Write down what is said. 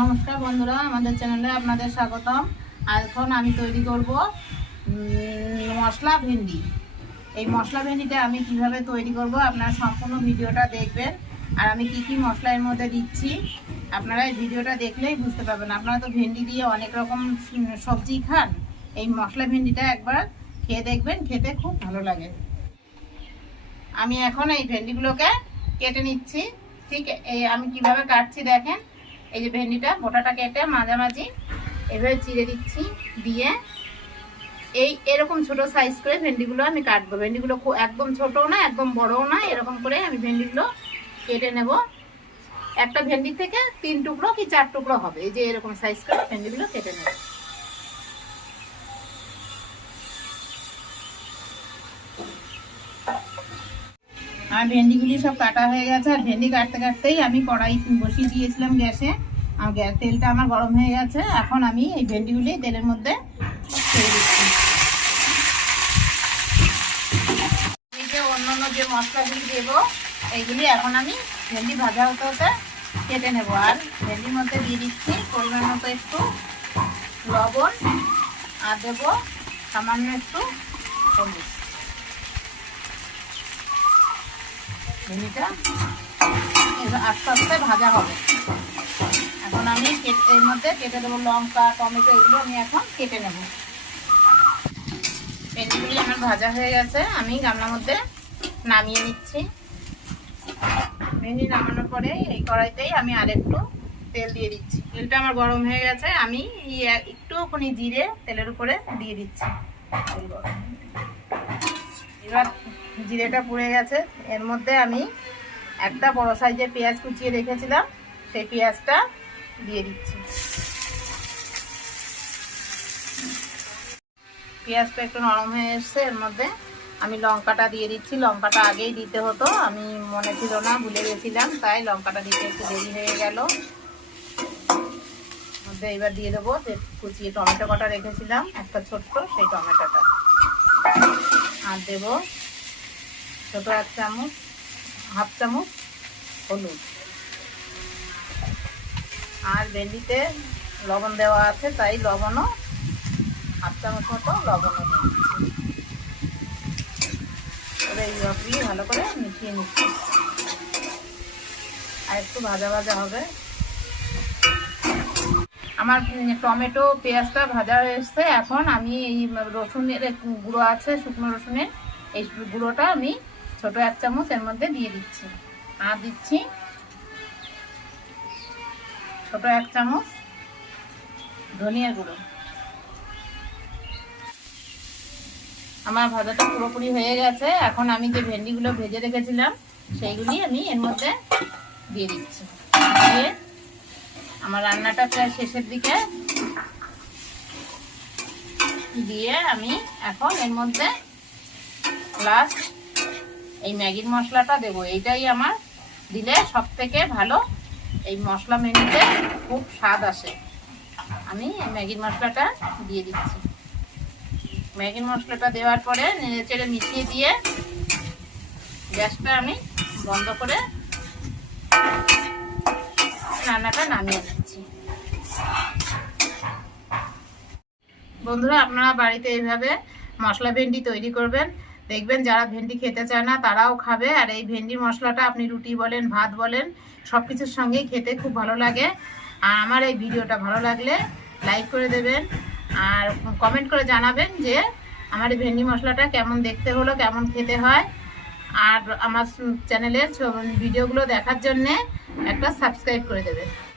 নমস্কার বন্ধুরা, আমাদের চ্যানেলে আপনাদের স্বাগতম। এখন আমি তৈরি করব মশলা ভেন্ডি। এই মশলা ভেন্ডিটা আমি কিভাবে তৈরি করব আপনারা সম্পূর্ণ ভিডিওটা দেখবেন। আর আমি কি কি মশলা এর মধ্যে দিচ্ছি আপনারা এই ভিডিওটা দেখলেই বুঝতে পারবেন। আপনারা তো ভেন্ডি দিয়ে অনেক রকম সবজি খান, এই মশলা ভেন্ডিটা একবার খেয়ে দেখবেন, খেতে খুব ভালো লাগে। আমি এখন এই ভেন্ডিগুলোকে কেটে নিচ্ছি। ঠিক এই আমি কিভাবে কাটছি দেখেন। এই যে ভেন্ডিটা গোটাটা কেটে মাঝামাঝি এভাবে চিড়ে দিচ্ছি, দিয়ে এরকম ছোট সাইজ করে ভেন্ডিগুলো আমি কাটবো। ভেন্ডিগুলো একদম ছোটও না একদম বড়ও না, এরকম করে আমি ভেন্ডিগুলো কেটে নেব। একটা ভেন্ডি থেকে 3 টুকরো কি 4 টুকরো হবে। এই যে এরকম সাইজ করে ভেন্ডিগুলো কেটে নেব। আর ভেন্ডিগুলি সব কাটা হয়ে গেছে। আর ভেন্ডি কাটতে কাটতেই আমি কড়াই বসিয়ে দিয়েছিলাম গ্যাসে। আর তেলটা আমার গরম হয়ে গেছে। এখন আমি এই ভেন্ডিগুলি তেলের মধ্যে ছেড়ে দিচ্ছি। এই যে অন্য যে মশলাগুলি দেবো এইগুলি এখন আমি ভেন্ডি ভাজা হতে হতে কেটে নেব। আর ভেন্ডির মধ্যে দিয়ে দিচ্ছি পরিমাণ মতো একটু লবণ, আর দেবো সামান্য একটু হলুদ। ভেন্ডিটা আস্তে আস্তে ভাজা হবে। এখন আমি এর মধ্যে কেটে দেবো লঙ্কা, টমেটো, এগুলো আমি এখন কেটে নেব। ভেন্ডিগুলি আমার ভাজা হয়ে গেছে, আমি গামলার মধ্যে নামিয়ে নিচ্ছি। ভেন্ডি নামানোর পরে এই কড়াইতেই আমি আরেকটু তেল দিয়ে দিচ্ছি। তেলটা আমার গরম হয়ে গেছে, আমি একটুখানি জিরে তেলের উপরে দিয়ে দিচ্ছি। এবার জিরেটা পুড়ে গেছে, এর মধ্যে আমি একটা বড় সাইজের পেঁয়াজ কুচিয়ে রেখেছিলাম, সেই পেঁয়াজটা দিয়ে দিচ্ছি। পেঁয়াজটা একটু নরম হয়ে এসছে, এর মধ্যে আমি লঙ্কাটা দিয়ে দিচ্ছি। লঙ্কাটা আগেই দিতে হতো, আমি মনে ছিল না, ভুলে গেছিলাম, তাই লঙ্কাটা দিতে একটু দেরি হয়ে গেল। মধ্যে এবার দিয়ে দেবো যে কুচিয়ে টমেটো কাটা রেখেছিলাম একটা ছোট্ট, সেই টমেটোটা। আর দেবো ছোট হাফ চামচ হলুদ। আর ভেন্ডিতে লবণ দেওয়া আছে, তাই লবণও হাফ চামচ মতো লবণও দিচ্ছি। তবে এই রকমই ভালো করে মিশিয়ে নিচ্ছি। আর একটু ভাজা ভাজা হবে। আমার টমেটো পেঁয়াজটা ভাজা হয়ে এসছে। এখন আমি এই রসুনের গুঁড়ো আছে, শুকনো রসুনের, এই গুঁড়োটা আমি ছোট 1 চামচ এর মধ্যে দিয়ে দিচ্ছি। আর দিচ্ছি ছোট 1 চামচ ধনিয়া গুঁড়ো। আমার ভাজাটা পুরোপুরি হয়ে গেছে। এখন আমি যে ভেন্ডিগুলো ভেজে রেখেছিলাম সেইগুলি আমি এর মধ্যে দিয়ে দিচ্ছি। দিয়ে আমার রান্নাটা প্রায় শেষের দিকে, দিয়ে আমি এখন এর মধ্যে লাস্ট এই ম্যাগির মশলাটা দেবো। এইটাই আমার দিলে সব থেকে ভালো, এই মশলা মেনুতে খুব স্বাদ আসে। আমি এই ম্যাগির মশলাটা দিয়ে দিচ্ছি। ম্যাগির মশলাটা দেওয়ার পরে নেড়ে চেড়ে মিশিয়ে দিয়ে গ্যাসটা আমি বন্ধ করে রান্নাটা নামিয়ে দিচ্ছি। বন্ধুরা, আপনারা বাড়িতে এইভাবে মশলা ভেন্ডি তৈরি করবেন, দেখবেন যারা ভেন্ডি খেতে চায় না তারাও খাবে। আর এই ভেন্ডির মশলাটা আপনি রুটি বলেন, ভাত বলেন, সব কিছুর সঙ্গেই খেতে খুব ভালো লাগে। আর আমার এই ভিডিওটা ভালো লাগলে লাইক করে দেবেন, আর কমেন্ট করে জানাবেন যে আমার এই ভেন্ডি মশলাটা কেমন দেখতে হলো, কেমন খেতে হয়। আর আমার চ্যানেলের ভিডিওগুলো দেখার জন্যে একটা সাবস্ক্রাইব করে দেবেন।